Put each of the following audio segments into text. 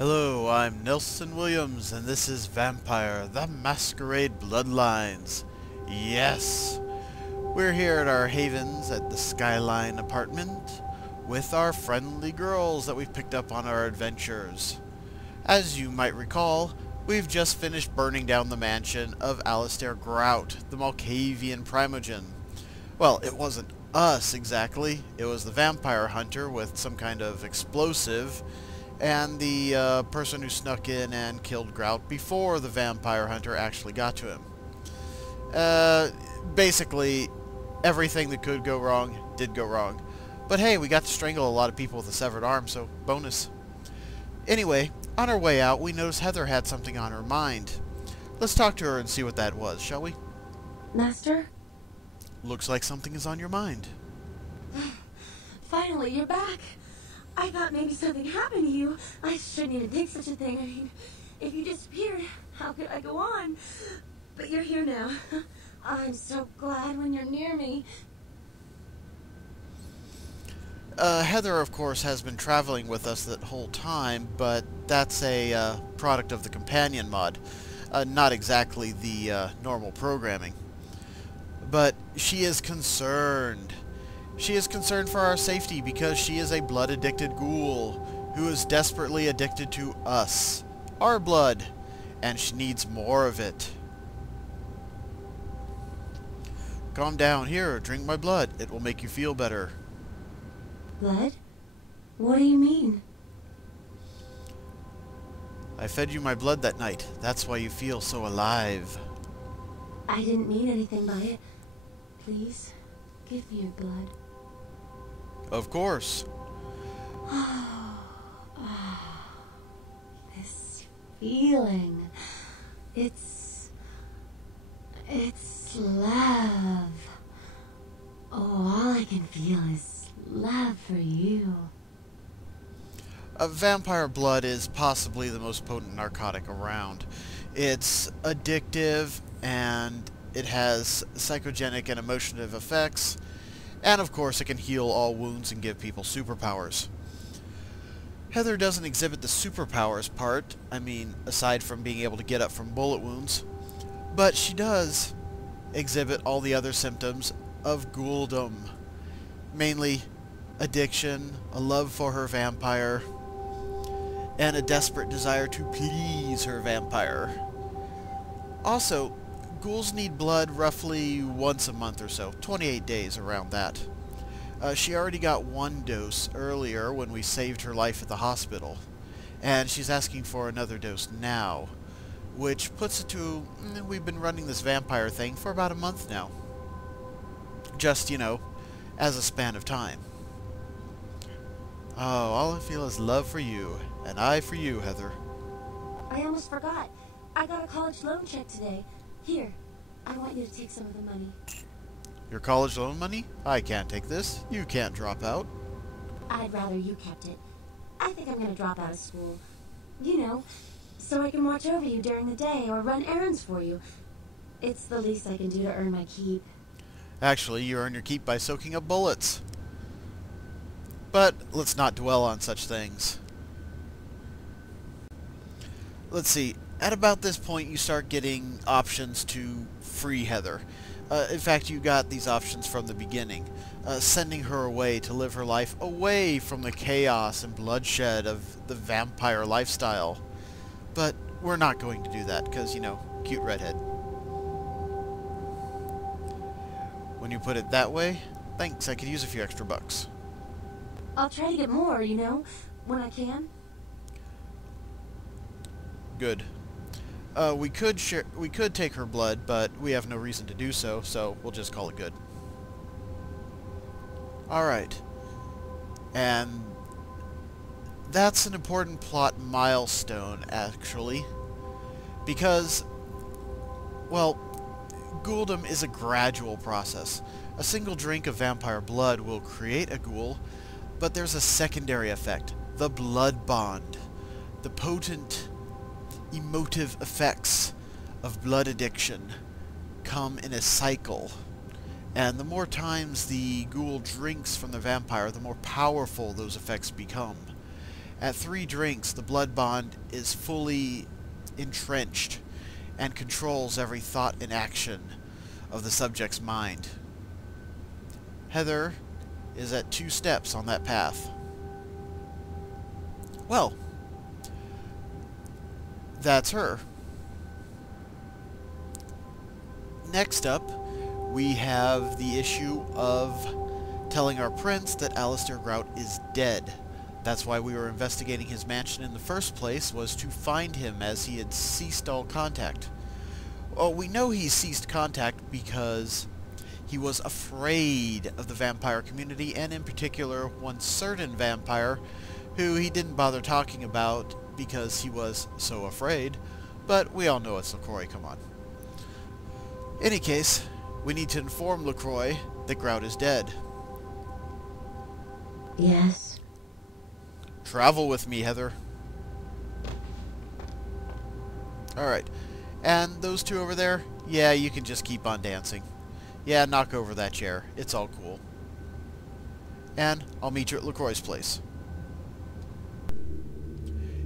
Hello, I'm Nelson Williams, and this is Vampire, the Masquerade Bloodlines. Yes, we're here at our havens at the Skyline apartment with our friendly girls that we've picked up on our adventures. As you might recall, we've just finished burning down the mansion of Alistair Grout, the Malkavian primogen. Well, it wasn't us exactly, it was the vampire hunter with some kind of explosive, and the person who snuck in and killed Grout before the vampire hunter actually got to him. Basically, everything that could go wrong did go wrong. But hey, we got to strangle a lot of people with a severed arm, so bonus. Anyway, on our way out, we noticed Heather had something on her mind. Let's talk to her and see what that was, shall we? Master? Looks like something is on your mind. Finally, you're back. I thought maybe something happened to you. I shouldn't even think such a thing. I mean, if you disappeared, how could I go on? But you're here now. I'm so glad when you're near me. Heather, of course, has been traveling with us that whole time, but that's a product of the companion mod. Not exactly the normal programming. But she is concerned. She is concerned for our safety because she is a blood-addicted ghoul who is desperately addicted to us, our blood, and she needs more of it. Calm down. Here, drink my blood. It will make you feel better. Blood? What do you mean? I fed you my blood that night. That's why you feel so alive. I didn't mean anything by it. Please, give me your blood. Of course. This feeling. It's love. Oh, all I can feel is love for you. Vampire blood is possibly the most potent narcotic around. It's addictive, and it has psychogenic and emotive effects, and of course it can heal all wounds and give people superpowers. Heather doesn't exhibit the superpowers part, I mean, aside from being able to get up from bullet wounds, but she does exhibit all the other symptoms of ghouldom. Mainly addiction, a love for her vampire, and a desperate desire to please her vampire. Also, ghouls need blood roughly once a month or so, 28 days around that. She already got one dose earlier when we saved her life at the hospital, and she's asking for another dose now, which puts it to, we've been running this vampire thing for about a month now. Just, you know, as a span of time. Oh, all I feel is love for you, and I for you, Heather. I almost forgot. I got a college loan check today. Here, I want you to take some of the money. Your college loan money? I can't take this. You can't drop out. I'd rather you kept it. I think I'm going to drop out of school. You know, so I can watch over you during the day or run errands for you. It's the least I can do to earn my keep. Actually, you earn your keep by soaking up bullets. But let's not dwell on such things. Let's see. At about this point, you start getting options to free Heather. In fact, you got these options from the beginning. Sending her away to live her life away from the chaos and bloodshed of the vampire lifestyle. But we're not going to do that, because, you know, cute redhead. When you put it that way, thanks, I could use a few extra bucks. I'll try to get more, you know, when I can. Good. We could take her blood, but we have no reason to do so, so we'll just call it good. Alright. And that's an important plot milestone, actually. Because, well, ghouldom is a gradual process. A single drink of vampire blood will create a ghoul, but there's a secondary effect, the blood bond. The potent emotive effects of blood addiction come in a cycle, and the more times the ghoul drinks from the vampire, the more powerful those effects become. At 3 drinks, the blood bond is fully entrenched and controls every thought and action of the subject's mind. Heather is at 2 steps on that path. Well, that's her. Next up, we have the issue of telling our prince that Alistair Grout is dead. That's why we were investigating his mansion in the first place, was to find him, as he had ceased all contact. Well, we know he ceased contact because he was afraid of the vampire community, and in particular one certain vampire who he didn't bother talking about because he was so afraid, but we all know it's LaCroix, come on. In any case, we need to inform LaCroix that Grout is dead. Yes? Travel with me, Heather. Alright. And those 2 over there? Yeah, you can just keep on dancing. Yeah, knock over that chair. It's all cool. And I'll meet you at LaCroix's place.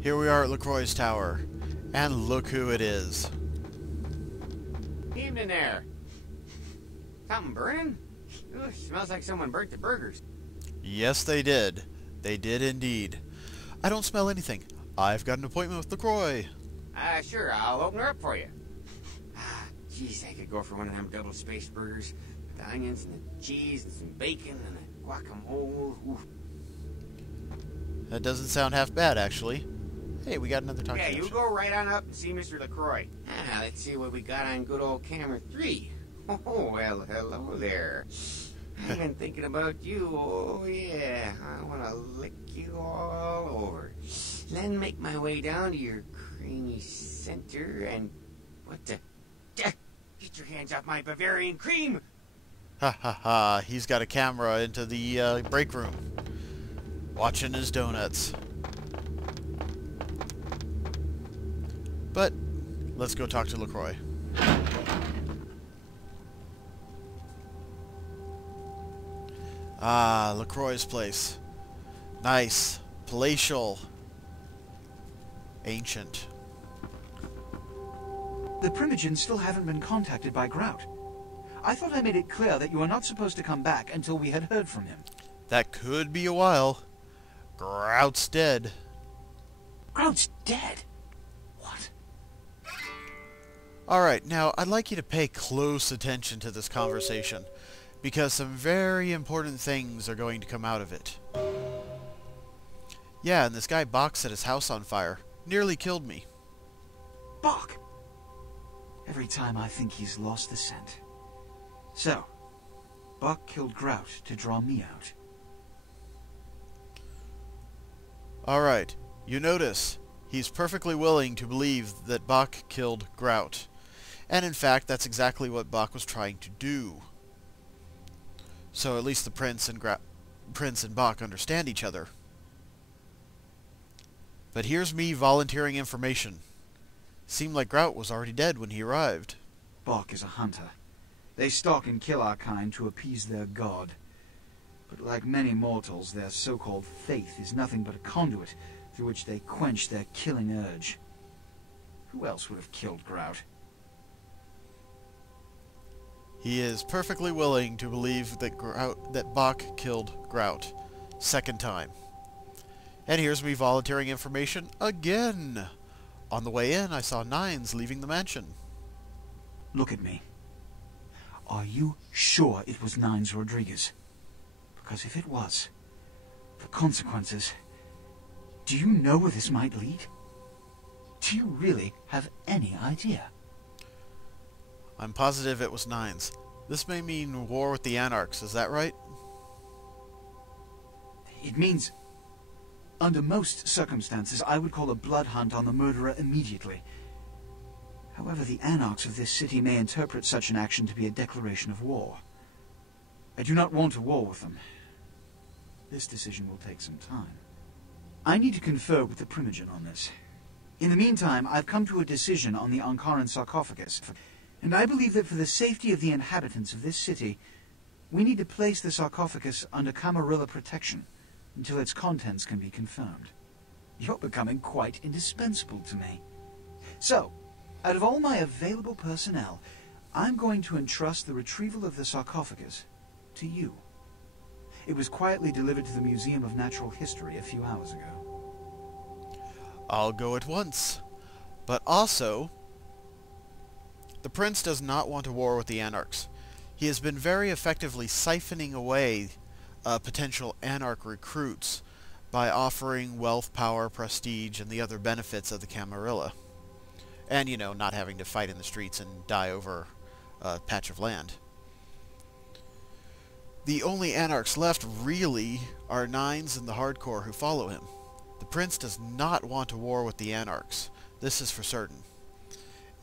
Here we are at LaCroix's tower. And look who it is. Evening there. Something burning? Ooh, smells like someone burnt the burgers. Yes, they did. They did indeed. I don't smell anything. I've got an appointment with LaCroix. Sure, I'll open her up for you. Jeez, I could go for one of them double-spaced burgers with the onions and the cheese and some bacon and the guacamole. Ooh. That doesn't sound half bad, actually. Hey, we got another talk. Yeah, you go right on up and see Mr. LaCroix. Let's see what we got on good old camera 3. Oh, well, hello there. I've been thinking about you, oh yeah. I want to lick you all over. Then make my way down to your creamy center and... What the... Get your hands off my Bavarian cream! Ha ha ha, he's got a camera into the break room. Watching his donuts. But, let's go talk to LaCroix. Ah, LaCroix's place. Nice. Palatial. Ancient. The primogens still haven't been contacted by Grout. I thought I made it clear that you were not supposed to come back until we had heard from him. That could be a while. Grout's dead. Grout's dead? What? Alright, now I'd like you to pay close attention to this conversation, because some very important things are going to come out of it. Yeah, and this guy Bach set his house on fire. Nearly killed me. Bach! Every time I think he's lost the scent. So, Bach killed Grout to draw me out. Alright, you notice, he's perfectly willing to believe that Bach killed Grout. And in fact, that's exactly what Bach was trying to do. So at least the Prince and Bach understand each other. But here's me volunteering information. Seemed like Grout was already dead when he arrived. Bach is a hunter. They stalk and kill our kind to appease their god. But like many mortals, their so-called faith is nothing but a conduit through which they quench their killing urge. Who else would have killed Grout? He is perfectly willing to believe that Bach killed Grout. Second time. And here's me volunteering information again. On the way in, I saw Nines leaving the mansion. Look at me. Are you sure it was Nines Rodriguez? Because if it was, the consequences... Do you know where this might lead? Do you really have any idea? I'm positive it was Nines. This may mean war with the Anarchs, is that right? It means... Under most circumstances, I would call a blood hunt on the murderer immediately. However, the Anarchs of this city may interpret such an action to be a declaration of war. I do not want a war with them. This decision will take some time. I need to confer with the primogen on this. In the meantime, I've come to a decision on the Ankaran sarcophagus, and I believe that for the safety of the inhabitants of this city, we need to place the sarcophagus under Camarilla protection until its contents can be confirmed. You're becoming quite indispensable to me. So, out of all my available personnel, I'm going to entrust the retrieval of the sarcophagus to you. It was quietly delivered to the Museum of Natural History a few hours ago. I'll go at once. But also, the Prince does not want a war with the Anarchs. He has been very effectively siphoning away potential Anarch recruits by offering wealth, power, prestige, and the other benefits of the Camarilla. And, you know, not having to fight in the streets and die over a patch of land. The only Anarchs left, really, are Nines and the Hardcore who follow him. The Prince does not want a war with the Anarchs. This is for certain.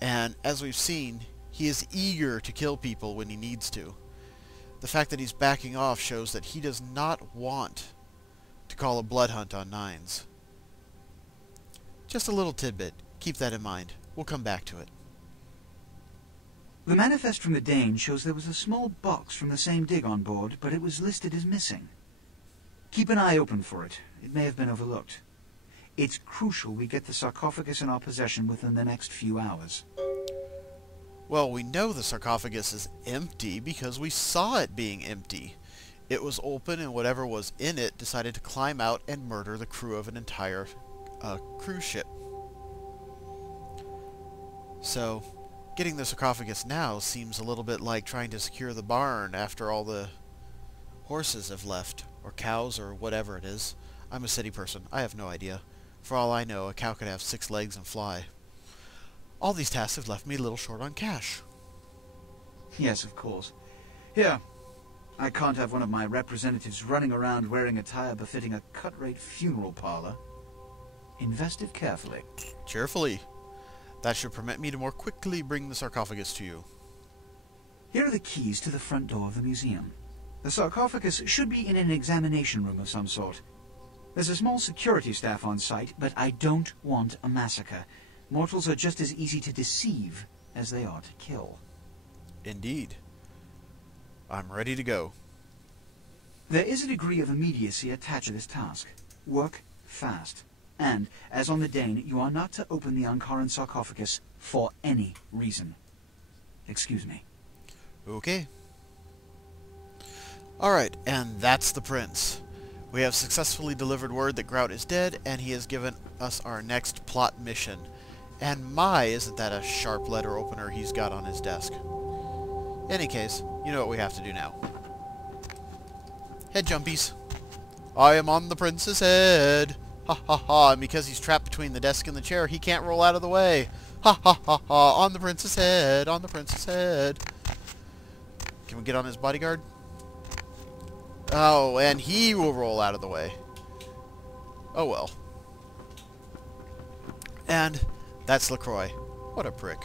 And, as we've seen, he is eager to kill people when he needs to. The fact that he's backing off shows that he does not want to call a blood hunt on Nines. Just a little tidbit. Keep that in mind. We'll come back to it. The manifest from the Dane shows there was a small box from the same dig on board, but it was listed as missing. Keep an eye open for it. It may have been overlooked. It's crucial we get the sarcophagus in our possession within the next few hours. Well, we know the sarcophagus is empty because we saw it being empty. It was open and whatever was in it decided to climb out and murder the crew of an entire cruise ship. So, getting the sarcophagus now seems a little bit like trying to secure the barn after all the horses have left, or cows, or whatever it is. I'm a city person. I have no idea. For all I know, a cow could have 6 legs and fly. All these tasks have left me a little short on cash. Yes, of course. Here, I can't have one of my representatives running around wearing attire befitting a cut-rate funeral parlor. Invest it carefully. Cheerfully. That should permit me to more quickly bring the sarcophagus to you. Here are the keys to the front door of the museum. The sarcophagus should be in an examination room of some sort. There's a small security staff on site, but I don't want a massacre. Mortals are just as easy to deceive as they are to kill. Indeed. I'm ready to go. There is a degree of immediacy attached to this task. Work fast. And, as on the Dane, you are not to open the Ankaran sarcophagus for any reason. Excuse me. Okay. Alright, and that's the Prince. We have successfully delivered word that Grout is dead, and he has given us our next plot mission. And my, isn't that a sharp letter opener he's got on his desk. Any case, you know what we have to do now. Head jumpies. I am on the Prince's head. Ha ha ha, and because he's trapped between the desk and the chair, he can't roll out of the way. Ha ha ha ha, on the Prince's head, on the Prince's head. Can we get on his bodyguard? Oh, and he will roll out of the way. Oh well. And that's LaCroix. What a prick.